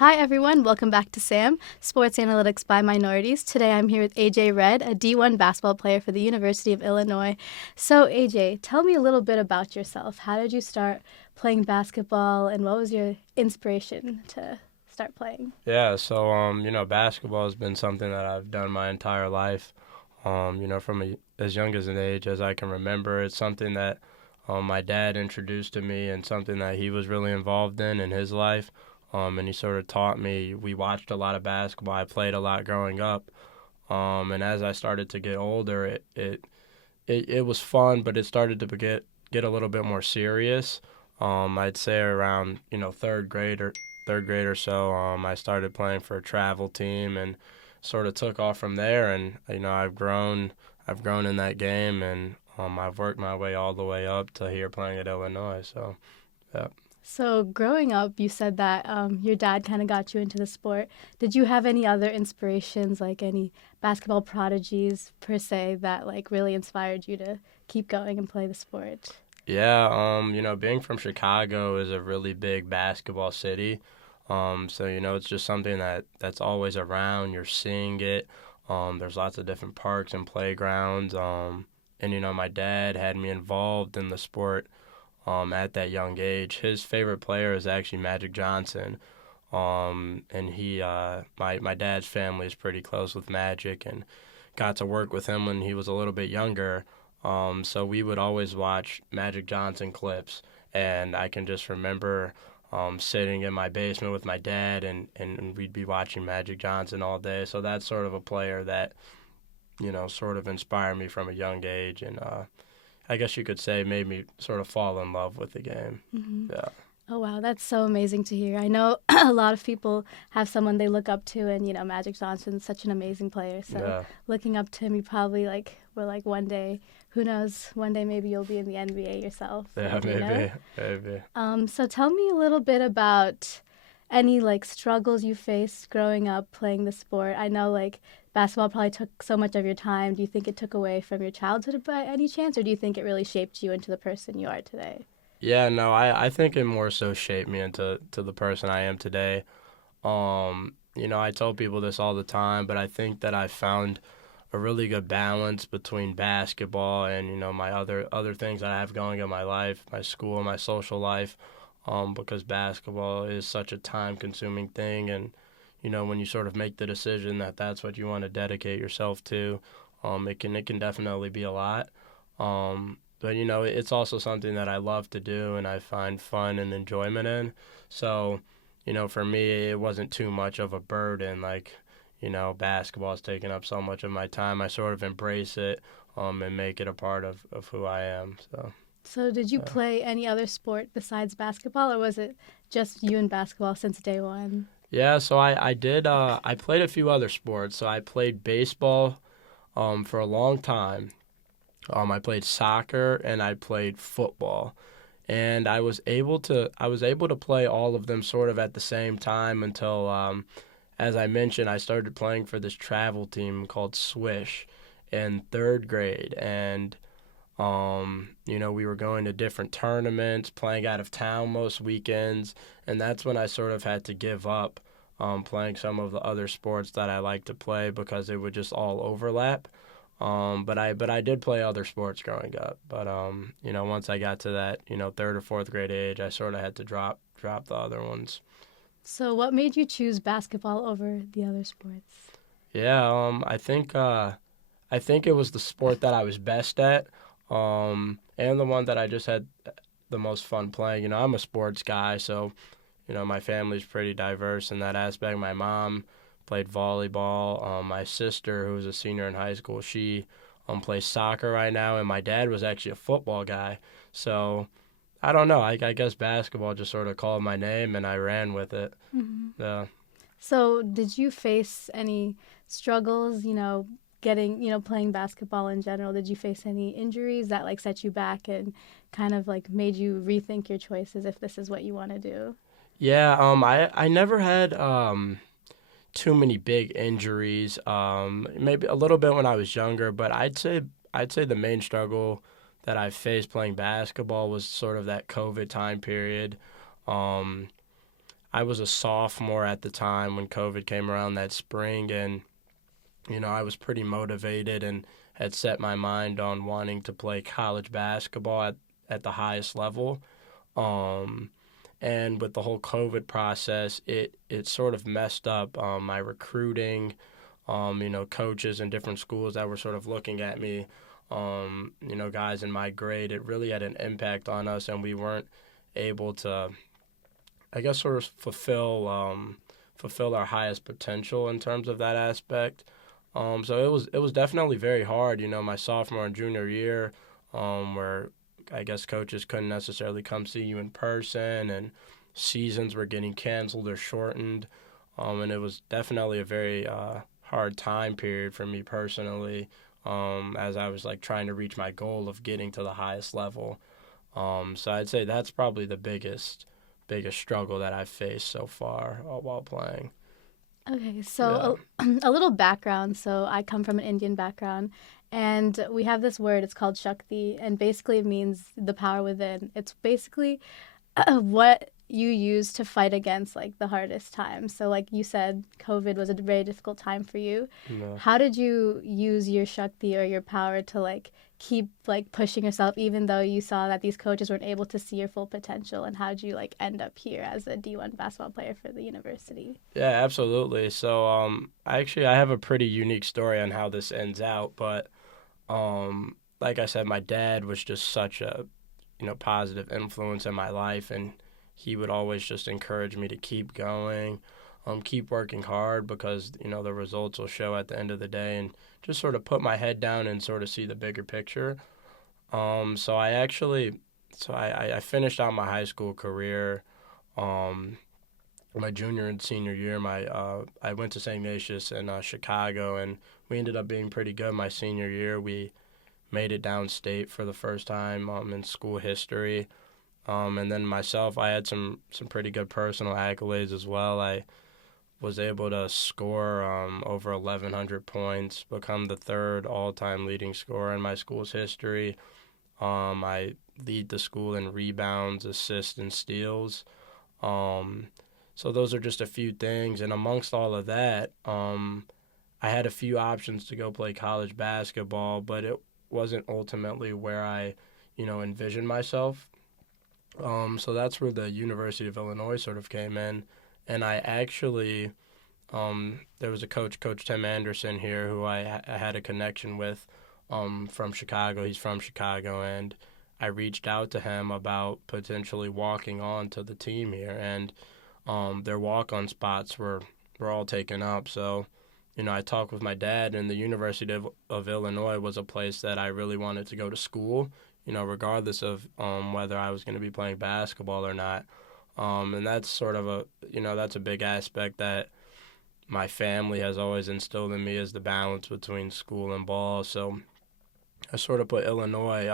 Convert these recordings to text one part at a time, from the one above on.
Hi, everyone. Welcome back to SAM, Sports Analytics by Minorities. Today I'm here with AJ Red, a D1 basketball player for the University of Illinois. So, AJ, tell me a little bit about yourself. How did you start playing basketball, and what was your inspiration to start playing? Basketball has been something that I've done my entire life. From as young as an age as I can remember, it's something that my dad introduced to me and something that he was really involved in his life. And he sort of taught me. We watched a lot of basketball. I played a lot growing up. And as I started to get older, it was fun, but it started to get a little bit more serious. I'd say around third grade or so. I started playing for a travel team and sort of took off from there. And I've grown in that game, and I've worked my way all the way up to here playing at Illinois. So yeah. So, growing up, you said that your dad kind of got you into the sport. Did you have any other inspirations, like any basketball prodigies per se, that like really inspired you to keep going and play the sport? Yeah, being from Chicago is a really big basketball city. It's just something that's always around. You're seeing it. There's lots of different parks and playgrounds. My dad had me involved in the sport at that young age. His favorite player is actually Magic Johnson. And my dad's family is pretty close with Magic, and got to work with him when he was a little bit younger. So we would always watch Magic Johnson clips, and I can just remember sitting in my basement with my dad, and we'd be watching Magic Johnson all day. So that's sort of a player that, sort of inspired me from a young age, and I guess you could say made me sort of fall in love with the game. Hmm. Yeah, Oh, wow, that's so amazing to hear. I know a lot of people have someone they look up to, and Magic Johnson's such an amazing player. So yeah, looking up to him, you probably were like one day, who knows, one day maybe you'll be in the NBA yourself. yeah, maybe, maybe. So tell me a little bit about any like struggles you faced growing up playing the sport. I know like basketball probably took so much of your time. Do you think it took away from your childhood by any chance, or do you think it really shaped you into the person you are today? Yeah, no, I think it more so shaped me into the person I am today. I tell people this all the time, but I think that I found a really good balance between basketball and my other things that I have going in my life, my school, my social life. Because basketball is such a time-consuming thing, and when you sort of make the decision that that's what you want to dedicate yourself to, it can definitely be a lot. But it's also something that I love to do and I find fun and enjoyment in. So, for me, it wasn't too much of a burden. Like, basketball's taking up so much of my time. I sort of embrace it, and make it a part of who I am. So, So did you yeah. play any other sport besides basketball, or was it just you and basketball since day one? Yeah, so I did. I played a few other sports. So I played baseball for a long time. I played soccer and I played football, and I was able to play all of them sort of at the same time until, as I mentioned, I started playing for this travel team called Swish in third grade, and we were going to different tournaments, playing out of town most weekends, and that's when I sort of had to give up playing some of the other sports that I like to play because it would just all overlap. But I did play other sports growing up. But once I got to that third or fourth grade age, I sort of had to drop the other ones. So what made you choose basketball over the other sports? Yeah, I think it was the sport that I was best at, and the one that I just had the most fun playing. I'm a sports guy, so my family's pretty diverse in that aspect. My mom played volleyball. My sister, who's a senior in high school, she plays soccer right now, and my dad was actually a football guy. So I don't know. I guess basketball just sort of called my name, and I ran with it. Hmm. Yeah. So did you face any struggles, getting, playing basketball in general? Did you face any injuries that like set you back and kind of like made you rethink your choices if this is what you want to do? Yeah. I never had too many big injuries. Maybe a little bit when I was younger, but I'd say the main struggle that I faced playing basketball was sort of that COVID time period. Um, I was a sophomore at the time when COVID came around that spring, and I was pretty motivated and had set my mind on wanting to play college basketball at the highest level. Um, and with the whole COVID process, it sort of messed up my recruiting. Coaches in different schools that were sort of looking at me, guys in my grade. It really had an impact on us, and we weren't able to, I guess, sort of fulfill our highest potential in terms of that aspect. So it was definitely very hard. My sophomore and junior year, where I guess coaches couldn't necessarily come see you in person, and seasons were getting canceled or shortened, and it was definitely a very hard time period for me personally, as I was like trying to reach my goal of getting to the highest level. So I'd say that's probably the biggest struggle that I've faced so far while playing. Okay, Yeah. so a little background. So I come from an Indian background, and we have this word. It's called Shakti, and basically it means the power within. It's basically what you use to fight against like the hardest times. So like you said, COVID was a very difficult time for you. No. How did you use your Shakti or your power to like keep like pushing yourself even though you saw that these coaches weren't able to see your full potential, and how did you like end up here as a D1 basketball player for the university? Yeah, absolutely. So, I have a pretty unique story on how this ends out, but like I said, my dad was just such a, positive influence in my life, and he would always just encourage me to keep going, keep working hard because, the results will show at the end of the day, and just sort of put my head down and sort of see the bigger picture. So I finished out my high school career. Um, my junior and senior year, I went to St. Ignatius in Chicago, and we ended up being pretty good my senior year. We made it downstate for the first time in school history. And then myself, I had some pretty good personal accolades as well. I was able to score over 1,100 points, become the third all-time leading scorer in my school's history. I lead the school in rebounds, assists, and steals. Um, so those are just a few things. And amongst all of that, I had a few options to go play college basketball, but it wasn't ultimately where I, envisioned myself. So that's where the University of Illinois sort of came in. And I actually, there was a coach, Coach Tim Anderson here, who I had a connection with from Chicago. He's from Chicago, and I reached out to him about potentially walking on to the team here. And their walk-on spots were all taken up. So, I talked with my dad, and the University of Illinois was a place that I really wanted to go to school, regardless of whether I was going to be playing basketball or not. And that's sort of that's a big aspect that my family has always instilled in me is the balance between school and ball. So I sort of put Illinois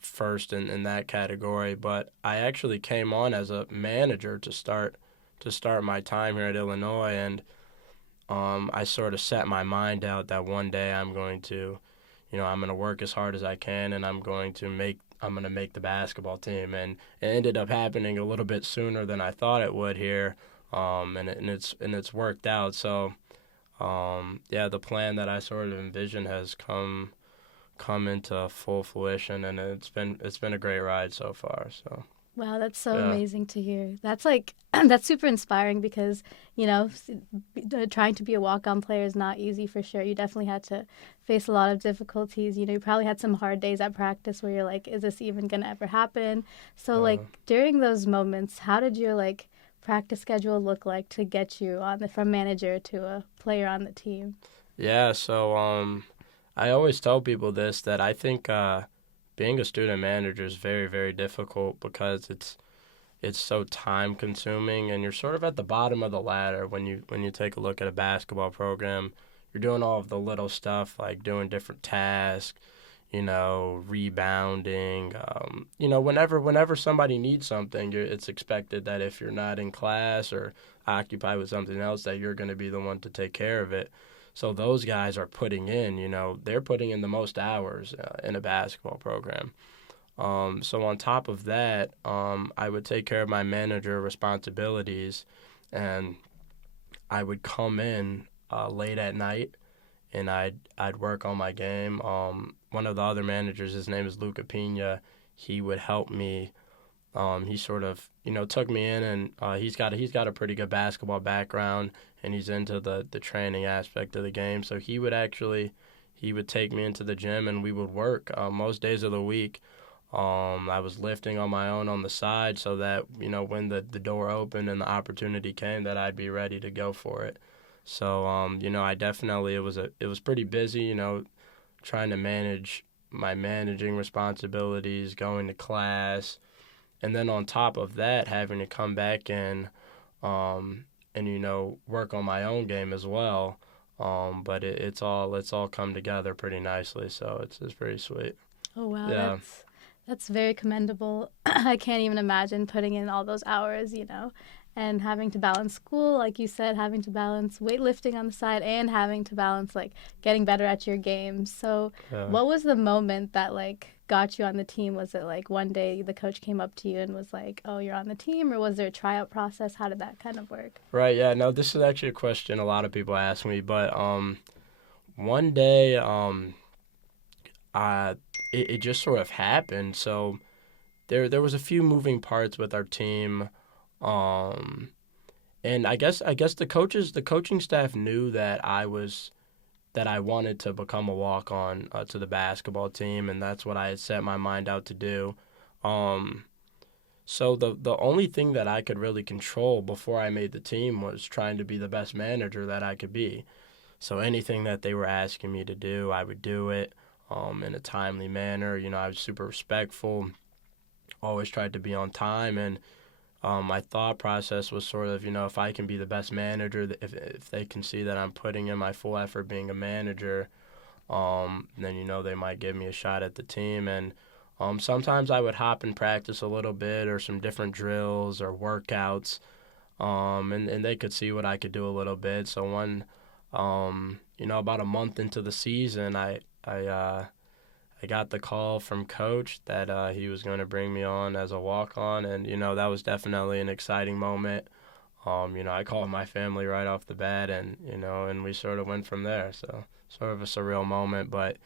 first in that category, but I actually came on as a manager to start my time here at Illinois, and I sort of set my mind out that one day I'm going to work as hard as I can, and I'm going to make the basketball team, and it ended up happening a little bit sooner than I thought it would here, and it's worked out. So yeah, the plan that I sort of envisioned has come into full fruition, and it's been a great ride so far. So Wow, that's so yeah. amazing to hear. That's like that's super inspiring because, trying to be a walk-on player is not easy for sure. You definitely had to face a lot of difficulties. You probably had some hard days at practice where you're like, is this even going to ever happen? So like Uh, during those moments, how did your like practice schedule look like to get you on the from manager to a player on the team? Yeah, so I always tell people this that I think being a student manager is very, very difficult because it's so time consuming, and you're sort of at the bottom of the ladder when you take a look at a basketball program. You're doing all of the little stuff like doing different tasks, rebounding. Whenever somebody needs something, it's expected that if you're not in class or occupied with something else, that you're going to be the one to take care of it. So those guys are putting in, they're putting in the most hours in a basketball program. So on top of that, I would take care of my manager responsibilities, and I would come in late at night, and I'd work on my game. One of the other managers, his name is Luca Pina. He would help me. He sort of took me in, and he's got a pretty good basketball background, and he's into the training aspect of the game. So he would take me into the gym, and we would work most days of the week. I was lifting on my own on the side, so that when the door opened and the opportunity came, that I'd be ready to go for it. So I definitely it was pretty busy, trying to manage my managing responsibilities, going to class, and then on top of that, having to come back and work on my own game as well. But it's all come together pretty nicely, so it's pretty sweet. Oh wow, Yeah. that's very commendable. I can't even imagine putting in all those hours, and having to balance school, like you said, having to balance weightlifting on the side and having to balance like getting better at your game. So, Yeah. what was the moment that like got you on the team? Was it like one day the coach came up to you and was like, "Oh, you're on the team," or was there a tryout process? How did that kind of work? Right. Yeah. No, this is actually a question a lot of people ask me, but one day I it just sort of happened. So there was a few moving parts with our team. Um, and I guess the coaching staff knew that I wanted to become a walk on to the basketball team, and that's what I had set my mind out to do. Um, so the only thing that I could really control before I made the team was trying to be the best manager that I could be. So anything that they were asking me to do, I would do it in a timely manner. I was super respectful, always tried to be on time, and my thought process was sort of, if I can be the best manager, if they can see that I'm putting in my full effort being a manager, then they might give me a shot at the team. And sometimes I would hop and practice a little bit or some different drills or workouts, and they could see what I could do a little bit. So about a month into the season, I got the call from coach that he was going to bring me on as a walk on, and that was definitely an exciting moment. I called my family right off the bat, and we sort of went from there. So sort of a surreal moment, but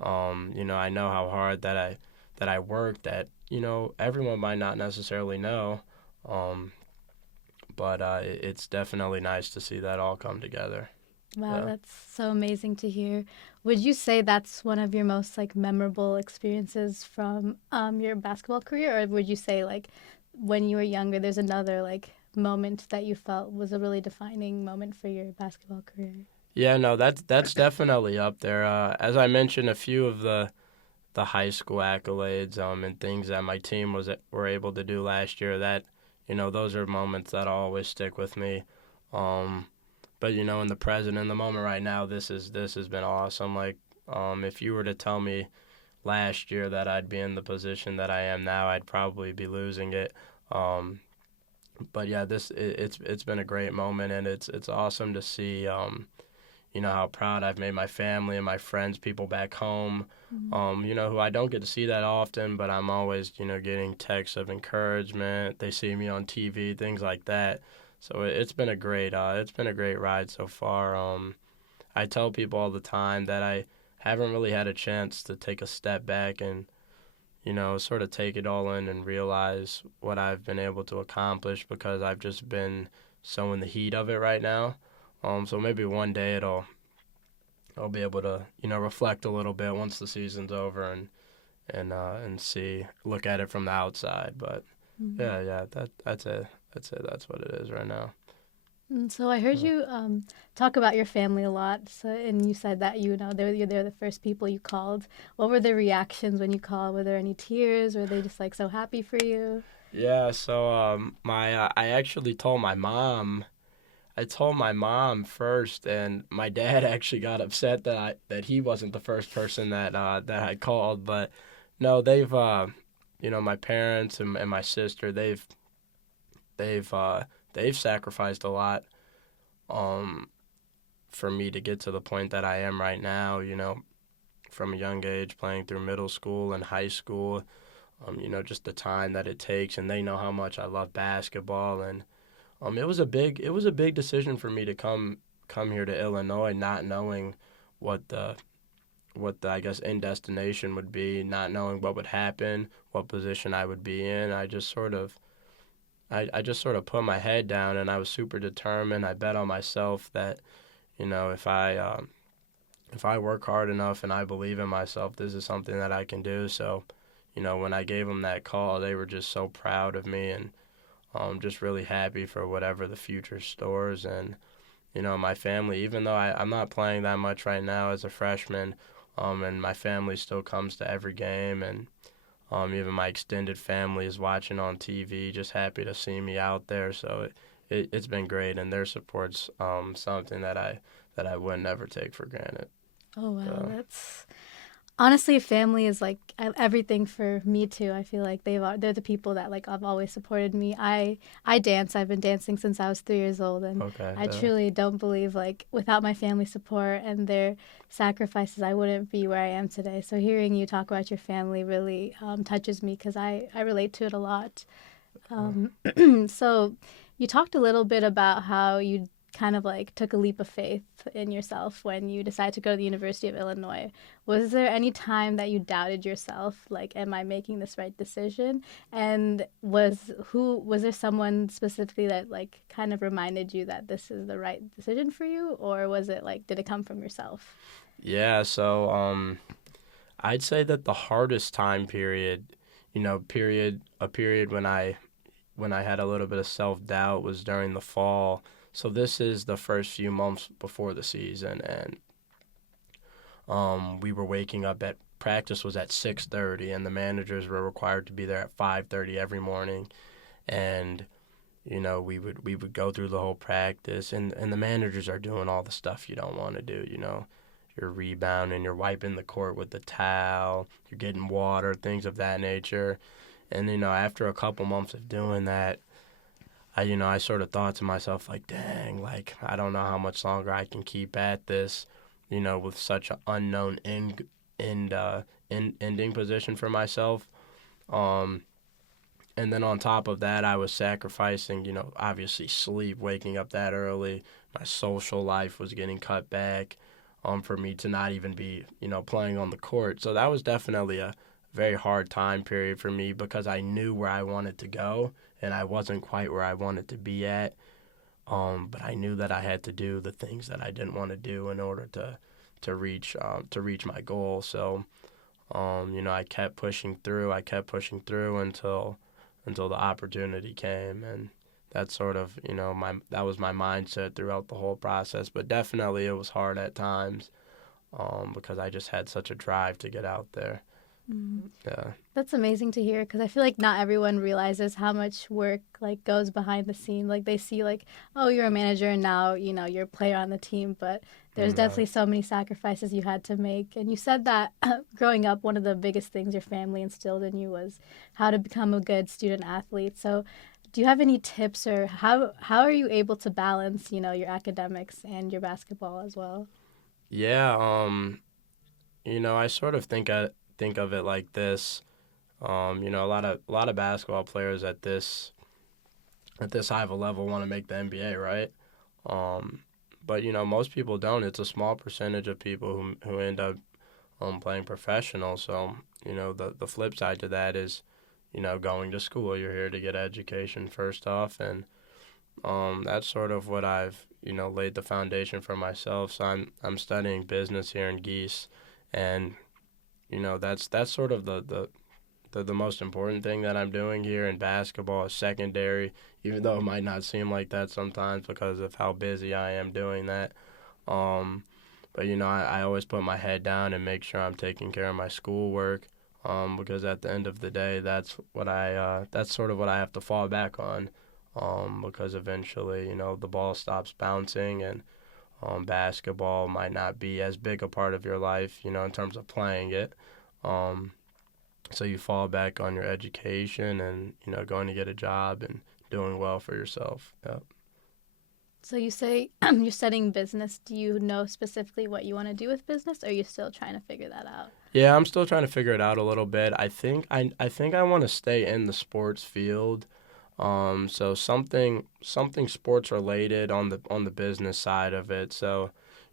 I know how hard that I worked. That everyone might not necessarily know, um, but it's definitely nice to see that all come together. Wow, Yeah. that's so amazing to hear. Would you say that's one of your most like memorable experiences from your basketball career, or would you say like when you were younger, there's another like moment that you felt was a really defining moment for your basketball career? Yeah, no, that's definitely up there. As I mentioned, a few of the high school accolades and things that my team were able to do last year, that those are moments that always stick with me. Um, but in the present, in the moment right now, this has been awesome. Like if you were to tell me last year that I'd be in the position that I am now, I'd probably be losing it. Um, but yeah, it's been a great moment, and it's awesome to see. How proud I've made my family and my friends, people back home, Mhm. who I don't get to see that often, but I'm always, getting texts of encouragement. They see me on TV, things like that. So it's been a great ride so far. I tell people all the time that I haven't really had a chance to take a step back and, sort of take it all in and realize what I've been able to accomplish, because I've just been so in the heat of it right now. So maybe one day I'll be able to reflect a little bit once the season's over, and see, look at it from the outside. But Mhm. yeah, that's it. That's what it is right now. So I heard Yeah. you talk about your family a lot. So, and you said that they're the first people you called. What were their reactions when you called? Were there any tears? Were they just like so happy for you? Yeah. So my I actually told my mom. I told my mom first, and my dad actually got upset that he wasn't the first person that I called. But no, my parents and my sister, they've uh, they've sacrificed a lot um, for me to get to the point that I am right now. From a young age, playing through middle school and high school. just the time that it takes, and they know how much I love basketball. And it was a big decision for me to come here to Illinois, not knowing what the I guess in destination would be, not knowing what would happen, what position I would be in. I just sort of put my head down, and I was super determined. I bet on myself that if I work hard enough and I believe in myself, this is something that I can do. So, when I gave them that call, they were just so proud of me, and just really happy for whatever the future stores. And my family, even though I'm not playing that much right now as a freshman, and my family still comes to every game, and even my extended family is watching on TV, just happy to see me out there. So it's been great, and their support's something that I would never take for granted. Oh wow, So, that's honestly, family is like everything for me too. I feel like they're the people that like have always supported me. I dance. I've been dancing since I was 3 years old, and okay, I yeah, truly don't believe like without my family support and their sacrifices, I wouldn't be where I am today. So hearing you talk about your family really touches me because I relate to it a lot. Um, so you talked a little bit about how you kind of like took a leap of faith in yourself when you decided to go to the University of Illinois. Was there any time that you doubted yourself, like, am I making this right decision? And was there someone specifically that like kind of reminded you that this is the right decision for you, or was it like did it come from yourself? yeah. So I'd say that the hardest time period, a period when I had a little bit of self doubt was during the fall. So this is the first few months before the season, and we were waking up at practice was at 6:30, and the managers were required to be there at 5:30 every morning, and we would go through the whole practice, and the managers are doing all the stuff you don't want to do. You're rebounding, you're wiping the court with the towel, you're getting water, things of that nature. And after a couple months of doing that, I sort of thought to myself, like, dang, like, I don't know how much longer I can keep at this, with such an unknown ending position for myself. Um, and then on top of that, I was sacrificing, obviously sleep, waking up that early. My social life was getting cut back, for me to not even be, playing on the court. So that was definitely a very hard time period for me because I knew where I wanted to go, and I wasn't quite where I wanted to be at. But I knew that I had to do the things that I didn't want to do in order to reach my goal. So I kept pushing through. I kept pushing through until the opportunity came, and that's sort of that was my mindset throughout the whole process. But definitely, it was hard at times, because I just had such a drive to get out there. Mm. Yeah. That's amazing to hear because I feel like not everyone realizes how much work like goes behind the scene. Like they see like, oh, you're a manager and now you're a player on the team, but there's definitely Right. so many sacrifices you had to make. And you said that growing up, one of the biggest things your family instilled in you was how to become a good student athlete. So, do you have any tips or how are you able to balance your academics and your basketball as well? Yeah. I sort of think of it like this. A lot of basketball players at this high of a level want to make the NBA, right? Um, but most people don't. It's a small percentage of people who end up playing professional. So the flip side to that is going to school. You're here to get education first off, and that's sort of what I've laid the foundation for myself. So I'm studying business here in Geese, and that's sort of the most important thing that I'm doing here in basketball is secondary, even though it might not seem like that sometimes because of how busy I am doing that. Um, but I always put my head down and make sure I'm taking care of my schoolwork, because at the end of the day, that's sort of what I have to fall back on, because eventually the ball stops bouncing, and basketball might not be as big a part of your life, in terms of playing it. Um, so you fall back on your education and going to get a job and doing well for yourself. Yeah. So you say you're studying business. Do you know specifically what you want to do with business, or are you still trying to figure that out? Yeah, I'm still trying to figure it out a little bit. I think I want to stay in the sports field. So something sports related on the business side of it. So,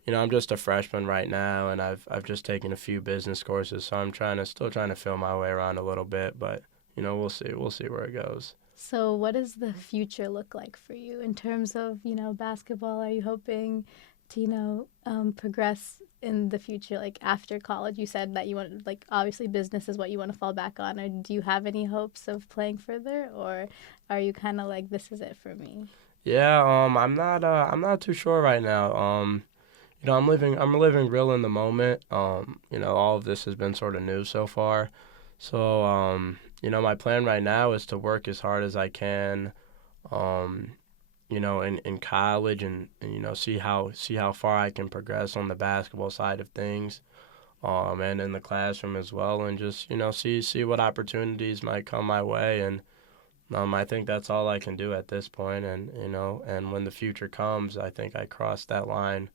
I'm just a freshman right now, and I've just taken a few business courses. So I'm still trying to feel my way around a little bit, but we'll see where it goes. So, what does the future look like for you in terms of, basketball? Are you hoping to, progress in the future, like after college? You said that you want, like, obviously business is what you want to fall back on. Or do you have any hopes of playing further, or are you kind of like, this is it for me? Yeah, I'm not too sure right now. I'm living real in the moment. All of this has been sort of new so far. So, my plan right now is to work as hard as I can, um, in college and see how far I can progress on the basketball side of things, and in the classroom as well, and just, see what opportunities might come my way. And I think that's all I can do at this point. And when the future comes, I think I cross that line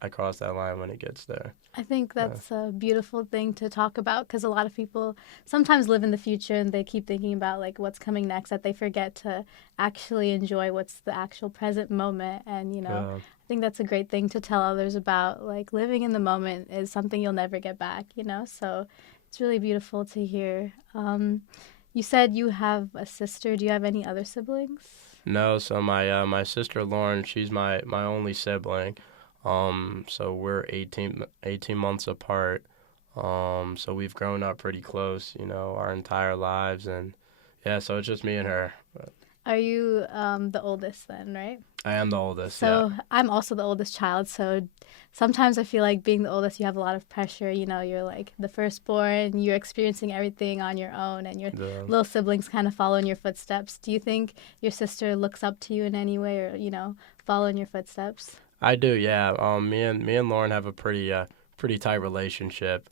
when it gets there. I think Uh, that's a beautiful thing to talk about because a lot of people sometimes live in the future and they keep thinking about like what's coming next that they forget to actually enjoy what's the actual present moment. And, yeah. I think that's a great thing to tell others about. Like living in the moment is something you'll never get back. So it's really beautiful to hear. You said you have a sister. Do you have any other siblings? No, so my sister Lauren, she's my only sibling. So we're 18 months apart. So we've grown up pretty close, our entire lives, and yeah, so it's just me and her. But Are you the oldest then, right? I am the oldest, yeah. So I'm also the oldest child. So sometimes I feel like being the oldest, you have a lot of pressure. You're like the firstborn, you're experiencing everything on your own, and your The little siblings kind of follow in your footsteps. Do you think your sister looks up to you in any way or, follow in your footsteps? I do, yeah. Me and Lauren have a pretty tight relationship.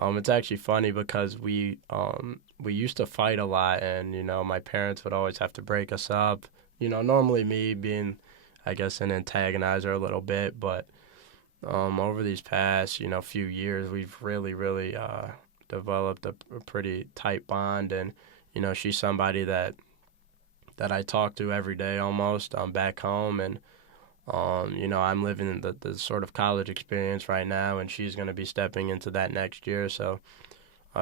It's actually funny because we used to fight a lot, and my parents would always have to break us up. Normally me being, I guess, an antagonizer a little bit, but over these past few years, we've really developed a pretty tight bond, and she's somebody that I talk to every day almost. Back home, and I'm living in the sort of college experience right now, and she's going to be stepping into that next year. So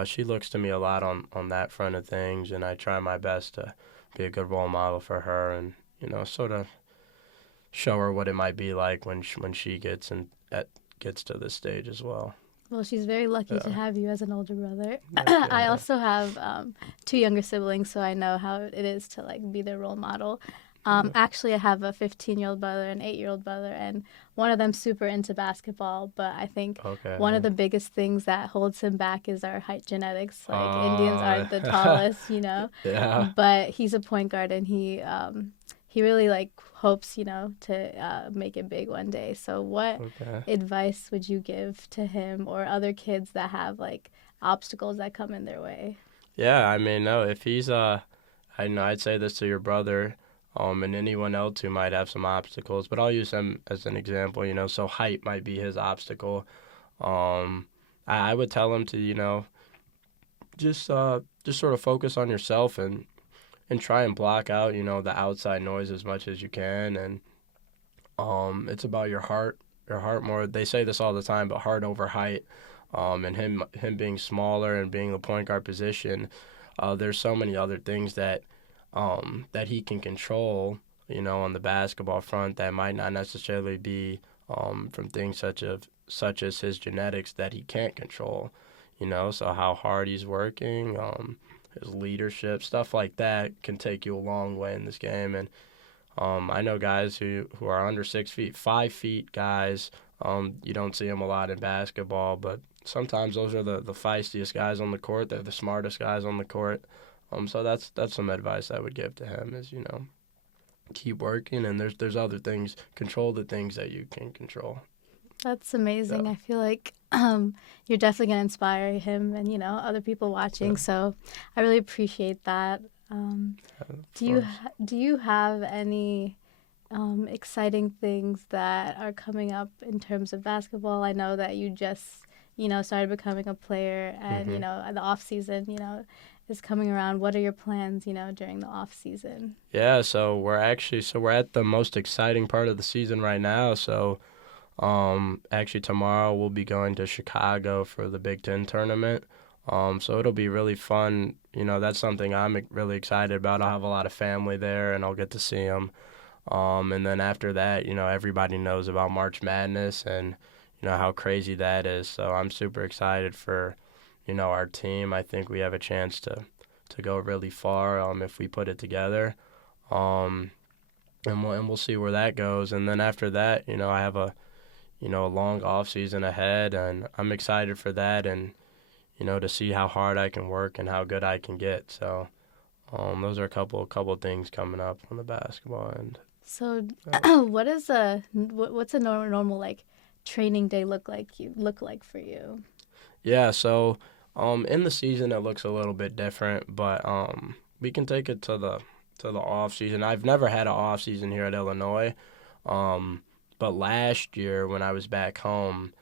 she looks to me a lot on that front of things, and I try my best to be a good role model for her, and sort of show her what it might be like when she gets to this stage as well. Well, she's very lucky to Yeah, have you as an older brother. I yeah. also have two younger siblings, so I know how it is to like be their role model. Actually, I have a 15-year-old brother and 8-year-old brother, and one of them's super into basketball. But I think Okay. one of the biggest things that holds him back is our height genetics. Like Indians Uh, aren't the tallest. yeah. But he's a point guard, and he really like hopes to make it big one day. So, what Okay. advice would you give to him or other kids that have like obstacles that come in their way? Yeah, I mean, no, if he's I know I'd say this to your brother, and anyone else who might have some obstacles, but I'll use him as an example. So height might be his obstacle. Um, I would tell him to, just sort of focus on yourself and try and block out, the outside noise as much as you can. And it's about your heart more. They say this all the time, but heart over height. And him being smaller and being the point guard position, there's so many other things that he can control, on the basketball front that might not necessarily be from things such as his genetics that he can't control. So how hard he's working, his leadership, stuff like that can take you a long way in this game. And I know guys who are under 6 feet, 5 feet guys. You don't see them a lot in basketball, but sometimes those are the feistiest guys on the court. They're the smartest guys on the court. So that's some advice I would give to him is keep working, and there's other things. Control the things that you can control. That's amazing. Yeah, I feel like you're definitely going to inspire him and, other people yeah, watching. So I really appreciate that. Um, of do you course. do you have any exciting things that are coming up in terms of basketball? I know that you just started becoming a player, and Hmm. the off season, is coming around. What are your plans, during the off season? Yeah, so we're at the most exciting part of the season right now. So actually tomorrow we'll be going to Chicago for the Big Ten tournament. So it'll be really fun. That's something I'm really excited about. I'll have a lot of family there, and I'll get to see them. And then after that, everybody knows about March Madness and how crazy that is. So I'm super excited for our team. I think we have a chance to go really far if we put it together. Um, and we'll see where that goes. And then after that, I have a long off season ahead, and I'm excited for that, and to see how hard I can work and how good I can get. So those are a couple things coming up on the basketball end. So, Uh, what's a normal like training day look like for you? yeah, so in the season it looks a little bit different, but we can take it to the off season. I've never had an off season here at Illinois, um, but last year when I was back home,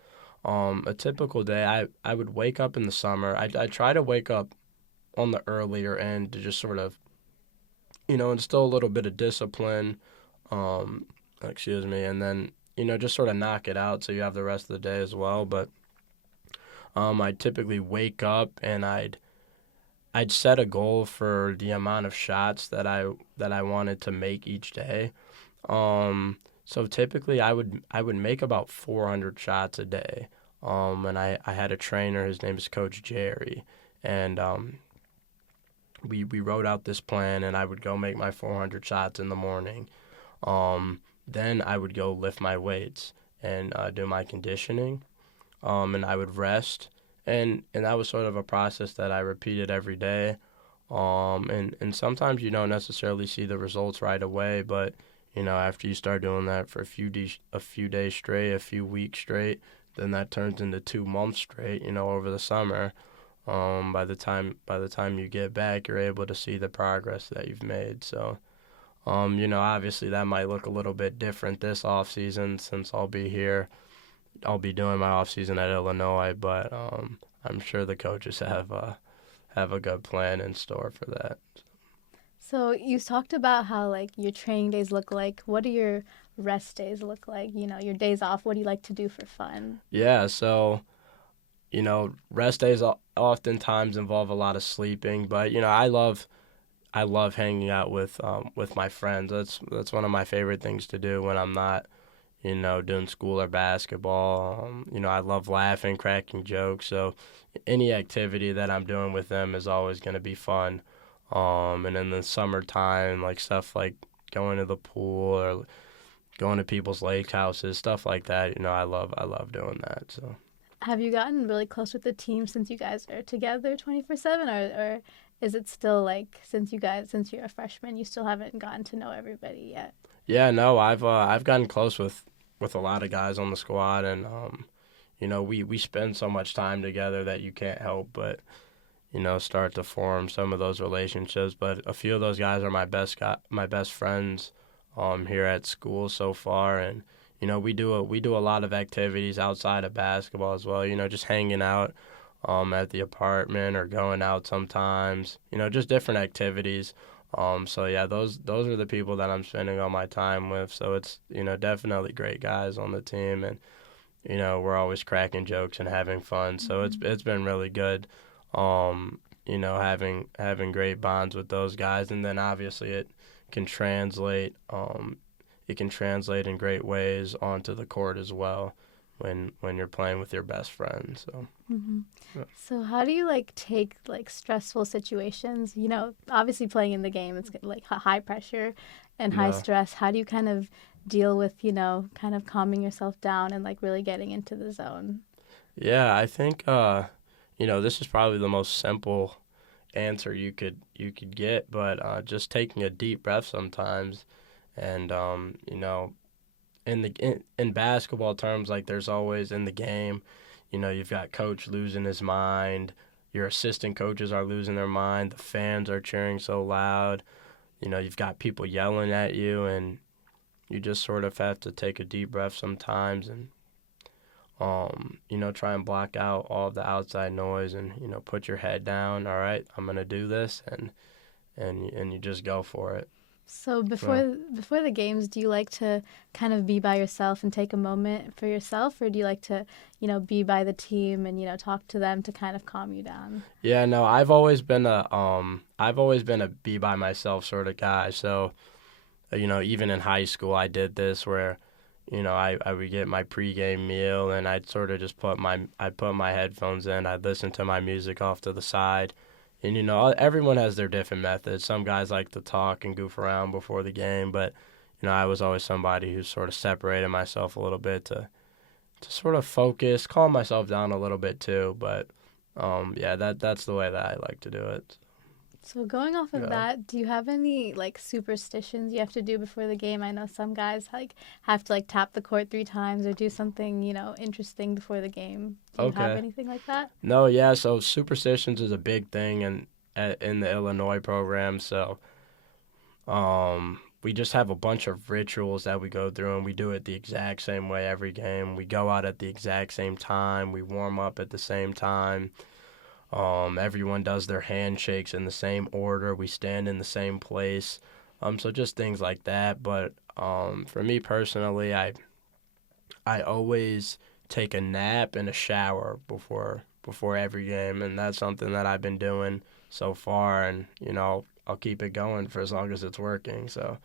a typical day I would wake up in the summer. I try to wake up on the earlier end to just sort of instill a little bit of discipline. Um, excuse me, and then just sort of knock it out so you have the rest of the day as well. But I'd typically wake up and I'd set a goal for the amount of shots that I wanted to make each day. So typically I would make about 400 shots a day. And I had a trainer. His name is Coach Jerry, and we wrote out this plan, and I would go make my 400 shots in the morning. Then I would go lift my weights and do my conditioning, and I would rest, and that was sort of a process that I repeated every day. And sometimes you don't necessarily see the results right away, but after you start doing that for a few days straight, a few weeks straight, then that turns into 2 months straight. Over the summer, by the time you get back, you're able to see the progress that you've made. So, obviously that might look a little bit different this off season since I'll be here. I'll be doing my off season at Illinois, but I'm sure the coaches have a good plan in store for that. So you talked about how like your training days look like. What do your rest days look like? Your days off. What do you like to do for fun? Yeah, so rest days oftentimes involve a lot of sleeping, but I love hanging out with my friends. That's one of my favorite things to do when I'm not doing school or basketball. I love laughing, cracking jokes. So any activity that I'm doing with them is always going to be fun. And in the summertime, like stuff like going to the pool or going to people's lake houses, stuff like that. I love doing that. So. Have you gotten really close with the team since you guys are together 24/7, or is it still like since you're a freshman, you still haven't gotten to know everybody yet? Yeah, no, I've gotten close with a lot of guys on the squad, and we spend so much time together that you can't help but start to form some of those relationships. But a few of those guys are my best friends here at school so far, and we do a lot of activities outside of basketball as well. Just hanging out at the apartment or going out sometimes. Just different activities. So yeah, those are the people that I'm spending all my time with. So it's definitely great guys on the team, and we're always cracking jokes and having fun. So it's been really good. Having great bonds with those guys, and then obviously can translate it can translate in great ways onto the court as well when you're playing with your best friend. So Hmm. yeah. So how do you like take like stressful situations? Obviously playing in the game, it's like high pressure and high Yeah. stress. How do you kind of deal with, kind of calming yourself down and like really getting into the zone? Yeah, I think this is probably the most simple answer you could get, but just taking a deep breath sometimes, and in basketball terms, like there's always in the game, you've got coach losing his mind, your assistant coaches are losing their mind, the fans are cheering so loud, you've got people yelling at you, and you just sort of have to take a deep breath sometimes and Try and block out all of the outside noise and, put your head down. All right, I'm going to do this, and you just go for it. So Yeah. before the games, do you like to kind of be by yourself and take a moment for yourself, or do you like to, be by the team and, talk to them to kind of calm you down? Yeah, no, I've always been a be by myself sort of guy. So, even in high school I did this where, I would get my pregame meal and I'd sort of just I'd put my headphones in, I'd listen to my music off to the side. And everyone has their different methods. Some guys like to talk and goof around before the game, but I was always somebody who sort of separated myself a little bit to sort of focus, calm myself down a little bit too. But yeah, that's the way that I like to do it. So going off of Yeah. that, do you have any like superstitions you have to do before the game? I know some guys like have to like tap the court 3 times or do something, interesting before the game. Do you have Okay. anything like that? No, yeah. So superstitions is a big thing in the Illinois program. So we just have a bunch of rituals that we go through, and we do it the exact same way every game. We go out at the exact same time. We warm up at the same time. Everyone does their handshakes in the same order. We stand in the same place. So just things like that. But for me personally, I always take a nap and a shower before every game, and that's something that I've been doing so far, and I'll keep it going for as long as it's working. So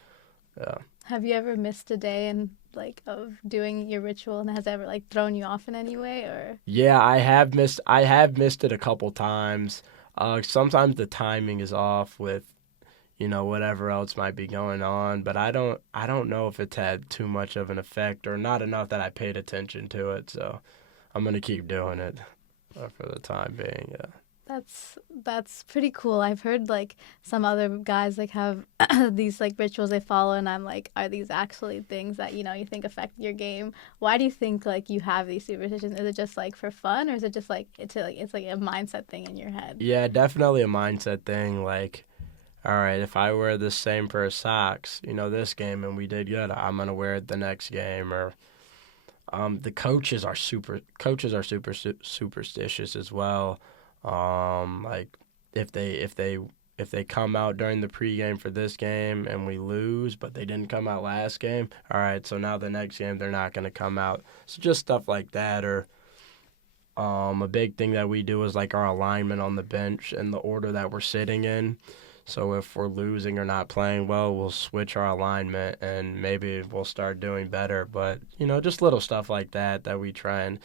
yeah. Have you ever missed a day and like of doing your ritual and has it ever like thrown you off in any way or Yeah, I have missed it a couple times. Sometimes the timing is off with whatever else might be going on, but I don't know if it's had too much of an effect or not enough that I paid attention to it. So I'm gonna keep doing it for the time being. Yeah. that's pretty cool. I've heard like some other guys like have these like rituals they follow and I'm like, are these actually things that, you think affect your game? Why do you think like you have these superstitions? Is it just like for fun or is it just like it's like a mindset thing in your head? Yeah, definitely a mindset thing. Like, all right, if I wear the same pair of socks, this game and we did good, I'm gonna wear it the next game. Or the coaches are super superstitious as well. Like if they come out during the pregame for this game and we lose, but they didn't come out last game, all right, so now the next game they're not gonna come out. So just stuff like that. Or a big thing that we do is like our alignment on the bench and the order that we're sitting in. So if we're losing or not playing well, we'll switch our alignment and maybe we'll start doing better. But, just little stuff like that we try and,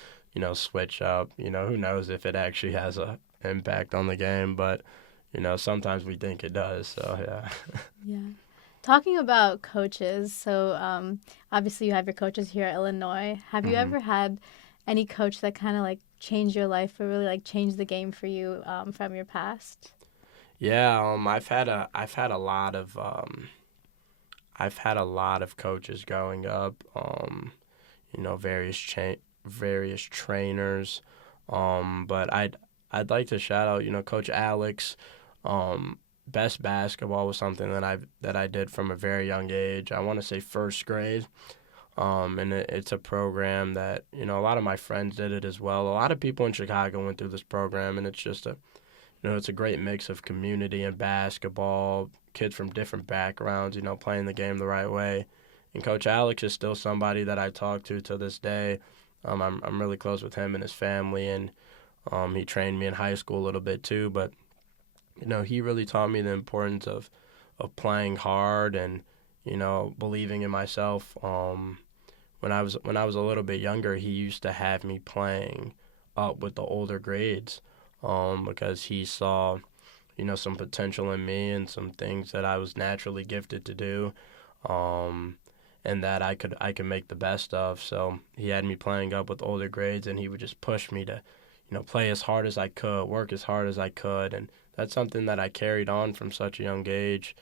switch up. Who knows if it actually has a impact on the game, but, sometimes we think it does. So, yeah. Yeah. Talking about coaches, so obviously you have your coaches here at Illinois. Have you hmm ever had any coach that kind of like changed your life or really like changed the game for you from your past? Yeah, I've had a lot of coaches growing up. Various trainers. But I'd like to shout out, Coach Alex. Best basketball was something that I did from a very young age. I want to say first grade. And it's a program that a lot of my friends did it as well. A lot of people in Chicago went through this program, and it's just it's a great mix of community and basketball, kids from different backgrounds, playing the game the right way. And Coach Alex is still somebody that I talk to this day. I'm really close with him and his family, and he trained me in high school a little bit too. But he really taught me the importance of playing hard and believing in myself. When I was a little bit younger, he used to have me playing up with the older grades, because he saw some potential in me and some things that I was naturally gifted to do. Um, and that I could make the best of. So he had me playing up with older grades, and he would just push me to, play as hard as I could, work as hard as I could, and that's something that I carried on from such a young age,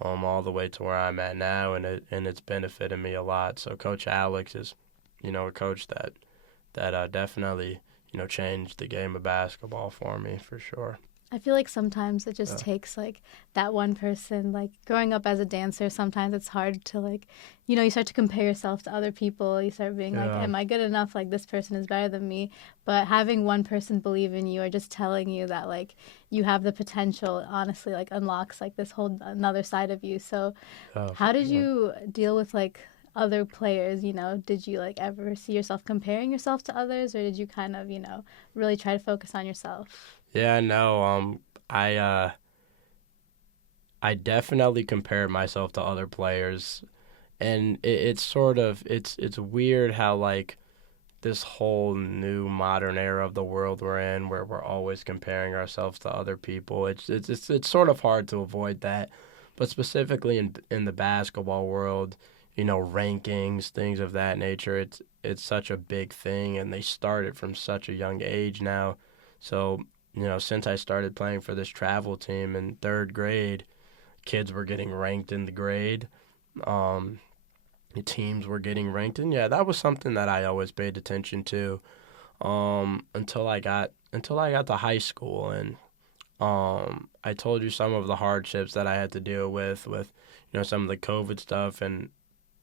all the way to where I'm at now, and it's benefited me a lot. So Coach Alex is, a coach that definitely changed the game of basketball for me for sure. I feel like sometimes it just Yeah. takes like that one person. Like growing up as a dancer, sometimes it's hard to like, you start to compare yourself to other people. You start being like, Yeah. am I good enough? Like this person is better than me. But having one person believe in you or just telling you that like you have the potential, honestly, like unlocks like this whole another side of you. So Yeah, how for did sure. you deal with like other players? Did you like ever see yourself comparing yourself to others, or did you kind of, really try to focus on yourself? Yeah, no, I uh I definitely compared myself to other players, and it's sort of it's weird how like this whole new modern era of the world we're in, where we're always comparing ourselves to other people. It's sort of hard to avoid that, but specifically in the basketball world, rankings, things of that nature. It's such a big thing, and they started from such a young age now. So since I started playing for this travel team in third grade, kids were getting ranked in the grade. Um, the teams were getting ranked, and yeah, that was something that I always paid attention to until I got to high school, and I told you some of the hardships that I had to deal with some of the COVID stuff and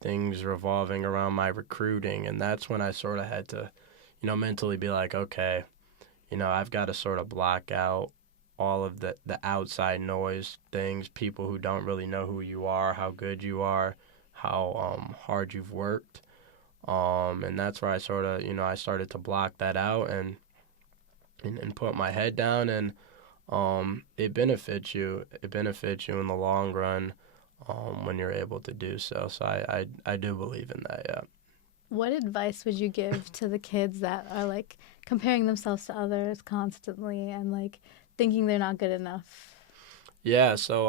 things revolving around my recruiting, and that's when I sort of had to mentally be like, okay, I've got to sort of block out all of the outside noise things, people who don't really know who you are, how good you are, how hard you've worked. And that's where I sort of, I started to block that out and put my head down, and it benefits you. It benefits you in the long run when you're able to do so. So I do believe in that. Yeah. What advice would you give to the kids that are like comparing themselves to others constantly and like thinking they're not good enough? Yeah. So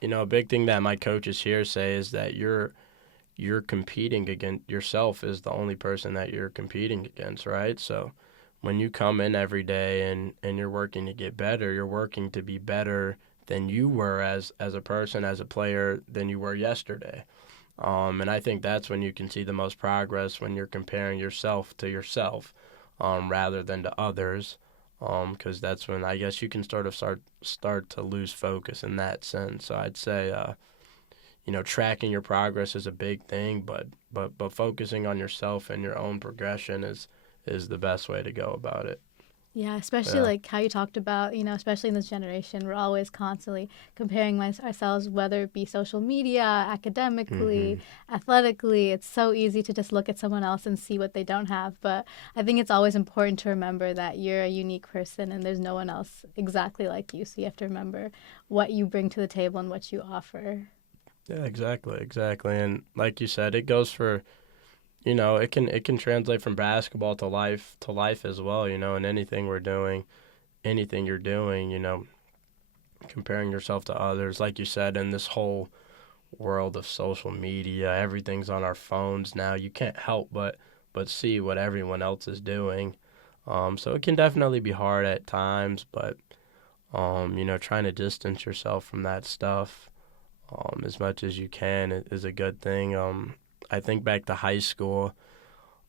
a big thing that my coaches here say is that you're competing against yourself is the only person that you're competing against, right? So when you come in every day and you're working to get better, you're working to be better than you were as a person, as a player, than you were yesterday. And I think that's when you can see the most progress when you're comparing yourself to yourself, rather than to others. Because that's when I guess you can start to lose focus in that sense. So I'd say tracking your progress is a big thing, but focusing on yourself and your own progression is the best way to go about it. Yeah, especially Yeah. like how you talked about, especially in this generation, we're always constantly comparing ourselves, whether it be social media, academically, Mhm. athletically. It's so easy to just look at someone else and see what they don't have. But I think it's always important to remember that you're a unique person and there's no one else exactly like you. So you have to remember what you bring to the table and what you offer. Yeah, exactly. And like you said, it goes for it can translate from basketball to life as well. And anything we're doing, anything you're doing, comparing yourself to others, like you said, in this whole world of social media, everything's on our phones now. You can't help but see what everyone else is doing. So it can definitely be hard at times, but trying to distance yourself from that stuff as much as you can is a good thing. I think back to high school,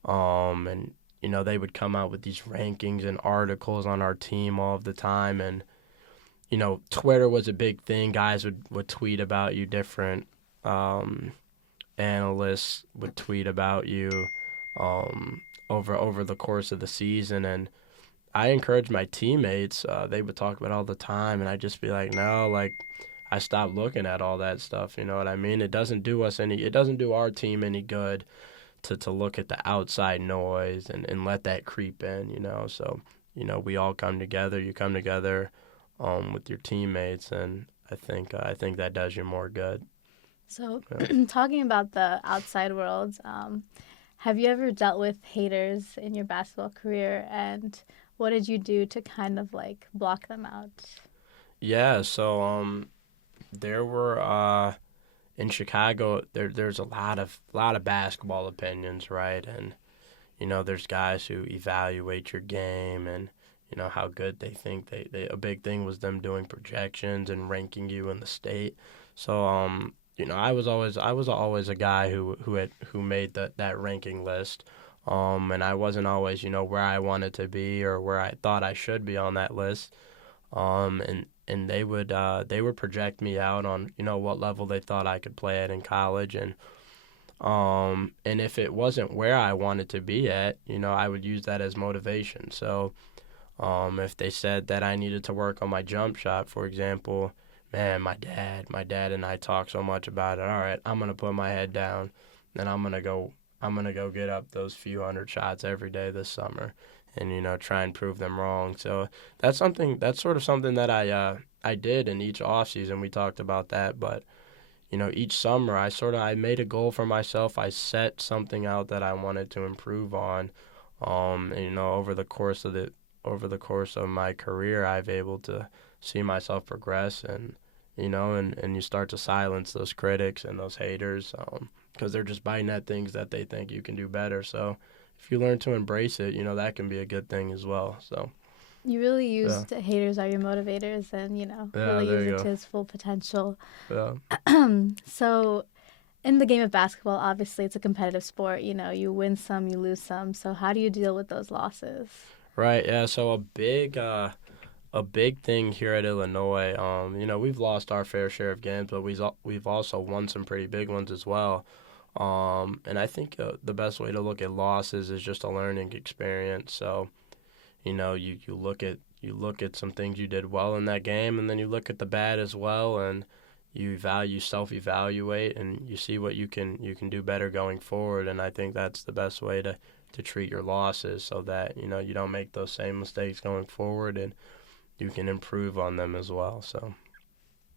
and they would come out with these rankings and articles on our team all of the time, and Twitter was a big thing. Guys would tweet about you, different um, analysts would tweet about you um, over the course of the season, and I encouraged my teammates. They would talk about it all the time, and I'd just be like, no, like I stopped looking at all that stuff. You know what I mean? It doesn't do our team any good to look at the outside noise and let that creep in. So we all come together. You come together with your teammates, and I think that does you more good. So, Yeah. talking about the outside world, have you ever dealt with haters in your basketball career, and what did you do to kind of like block them out? Yeah. So there were in Chicago there's a lot of basketball opinions, right? And there's guys who evaluate your game and how good they think they a big thing was them doing projections and ranking you in the state. So I was always a guy who made that ranking list. And I wasn't always where I wanted to be or where I thought I should be on that list. And they would project me out on what level they thought I could play at in college, and if it wasn't where I wanted to be at, I would use that as motivation. So if they said that I needed to work on my jump shot, for example, man, my dad and I talk so much about it. All right, I'm gonna put my head down, and I'm gonna go get up those few hundred shots every day this summer, and try and prove them wrong. So that's sort of something that I did in each off season. We talked about that, but each summer I made a goal for myself. I set something out that I wanted to improve on. And, over the course of my career, I've able to see myself progress, and you start to silence those critics and those haters, because they're just biting at things that they think you can do better. So if you learn to embrace it, that can be a good thing as well. So You really yeah, used haters are your motivators and, yeah, really there use you it go. to its full potential. Yeah. So, in the game of basketball, obviously it's a competitive sport. You win some, you lose some. So, how do you deal with those losses? Right. Yeah. So a big thing here at Illinois. We've lost our fair share of games, but we've also won some pretty big ones as well. And I think the best way to look at losses is just a learning experience. So, you look at some things you did well in that game, and then you look at the bad as well, and you self-evaluate, and you see what you can do better going forward. And I think that's the best way to treat your losses, so that you don't make those same mistakes going forward, and you can improve on them as well. So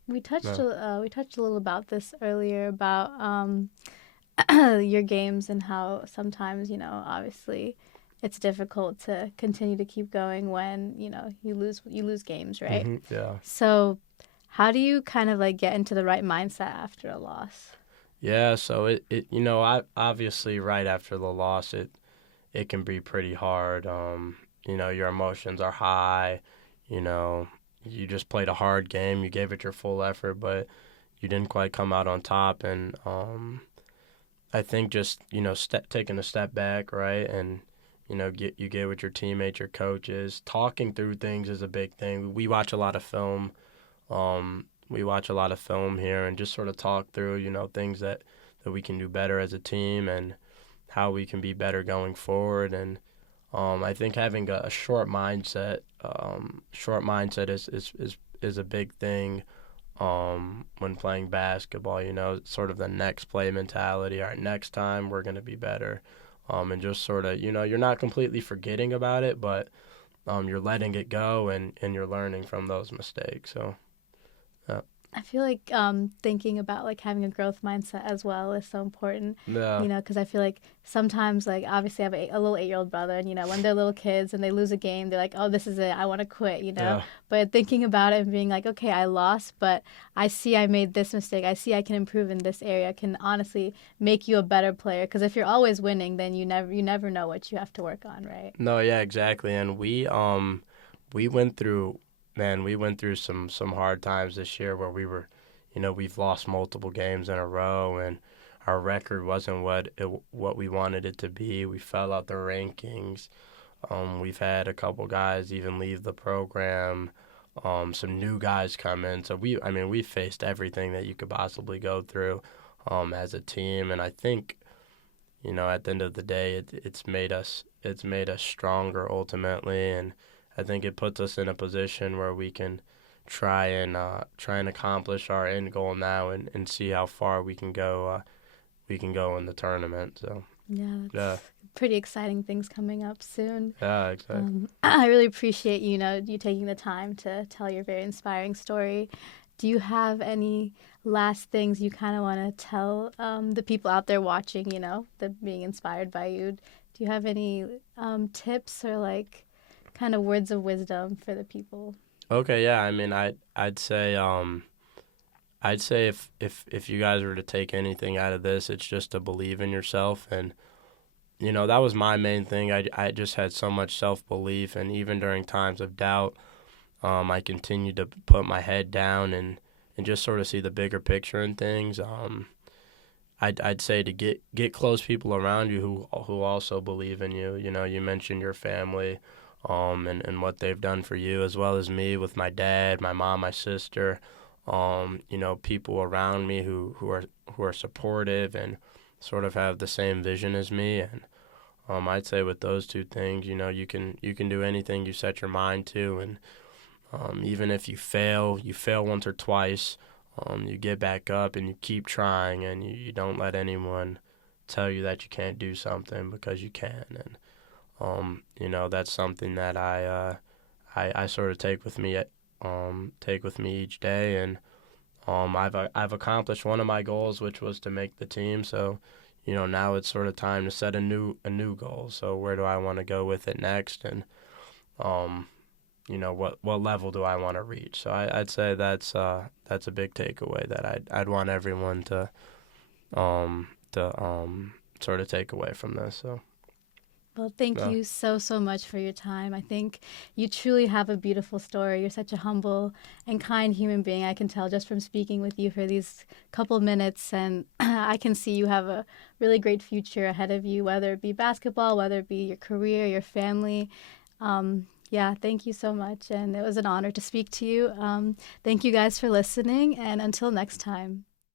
yeah. We touched a little about this earlier about your games and how sometimes obviously it's difficult to continue to keep going when you lose games, right? Yeah. So how do you kind of like get into the right mindset after a loss? Yeah, so I obviously right after the loss, it can be pretty hard. Your emotions are high. You know, you just played a hard game. You gave it your full effort, but you didn't quite come out on top. And I think just taking a step back, right, and get with your teammates, your coaches, talking through things is a big thing. We watch a lot of film here, and just sort of talk through things that we can do better as a team, and how we can be better going forward. And I think having a short mindset is a big thing when playing basketball. Sort of the next play mentality. All right, next time we're gonna be better, and just sort of you're not completely forgetting about it, but you're letting it go, and you're learning from those mistakes. So yeah, I feel like thinking about like having a growth mindset as well is so important, yeah, because I feel like sometimes, like, obviously I have a little 8-year-old brother, and when they're little kids and they lose a game, they're like, oh, this is it, I want to quit. yeah. But thinking about it and being like, okay, I lost, but I see I made this mistake. I see I can improve in this area, can honestly make you a better player. Because if you're always winning, then you never know what you have to work on, right? No, yeah, exactly. And we went through, man, we went through some hard times this year where we've lost multiple games in a row, and our record wasn't what we wanted it to be. We fell out the rankings. We've had a couple guys even leave the program. Some new guys come in. So we faced everything that you could possibly go through, as a team. And I think at the end of the day, it's made us stronger ultimately, and I think it puts us in a position where we can try and accomplish our end goal now, and see how far we can go in the tournament. So Yeah, yeah, that's pretty exciting things coming up soon. yeah, exactly. I really appreciate you taking the time to tell your very inspiring story. Do you have any last things you kind of want to tell the people out there watching, that being inspired by you? Do you have any tips or like kind of words of wisdom for the people? Okay, yeah. I mean, I'd say if you guys were to take anything out of this, it's just to believe in yourself. And that was my main thing. I just had so much self belief, and even during times of doubt, I continued to put my head down, and just sort of see the bigger picture in things. I'd say to get close people around you who also believe in you. You mentioned your family. and what they've done for you, as well as me with my dad, my mom, my sister, people around me who are supportive and sort of have the same vision as me. And I'd say with those two things, you can do anything you set your mind to, and even if you fail once or twice, you get back up and you keep trying, and you don't let anyone tell you that you can't do something, because you can. And that's something that I sort of take with me each day. And I've accomplished one of my goals, which was to make the team. So now it's sort of time to set a new goal. So where do I want to go with it next? And um, what level do I want to reach? So I'd say that's a big takeaway that I'd want everyone to sort of take away from this. So Well, thank yeah. you so, so much for your time. I think you truly have a beautiful story. You're such a humble and kind human being. I can tell just from speaking with you for these couple minutes. And I can see you have a really great future ahead of you, whether it be basketball, whether it be your career, your family. Yeah, thank you so much. And it was an honor to speak to you. Thank you guys for listening. And until next time.